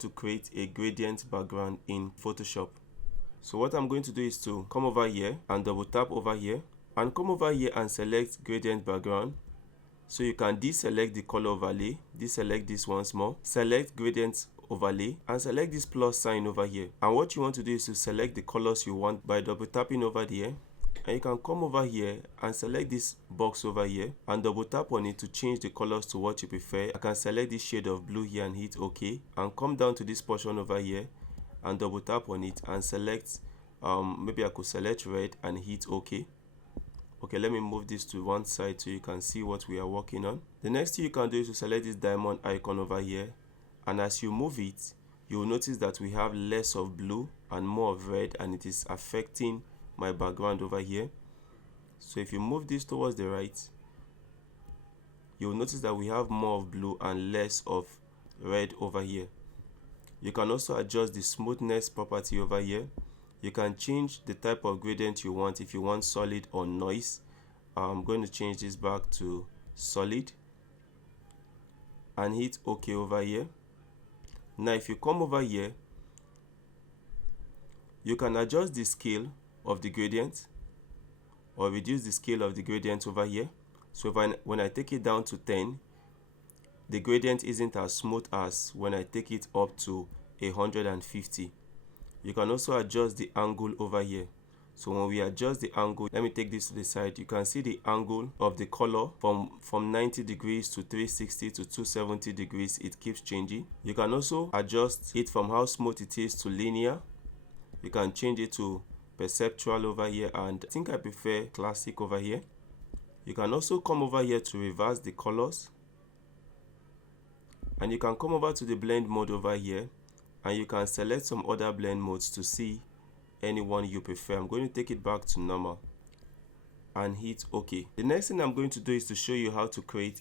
to create a gradient background in Photoshop. So what I'm going to do is to come over here and double tap over here and come over here and select gradient background. So you can deselect the color overlay, deselect this once more, select gradient overlay and select this plus sign over here. And what you want to do is to select the colors you want by double tapping over there. And you can come over here and select this box over here and double tap on it to change the colors to what you prefer. I can select this shade of blue here and hit OK and come down to this portion over here and double tap on it and select maybe I could select red and hit OK. Okay, let me move this to one side so you can see what we are working on. The next thing you can do is to select this diamond icon over here, and as you move it, you will notice that we have less of blue and more of red, and it is affecting my background over here. So if you move this towards the right, you will notice that we have more of blue and less of red over here. You can also adjust the smoothness property over here. You can change the type of gradient you want, if you want solid or noise. I'm going to change this back to solid and hit OK over here. Now if you come over here, you can adjust the scale of the gradient or reduce the scale of the gradient over here. So when I take it down to 10, the gradient isn't as smooth as when I take it up to 150. You can also adjust the angle over here. So when we adjust the angle, let me take this to the side, you can see the angle of the color from 90 degrees to 360 to 270 degrees. It keeps changing. You can also adjust it from how smooth it is to linear. You can change it to perceptual over here, and I think I prefer classic over here. You can also come over here to reverse the colors, and you can come over to the blend mode over here and you can select some other blend modes to see any one you prefer. I'm going to take it back to normal and hit OK. The next thing I'm going to do is to show you how to create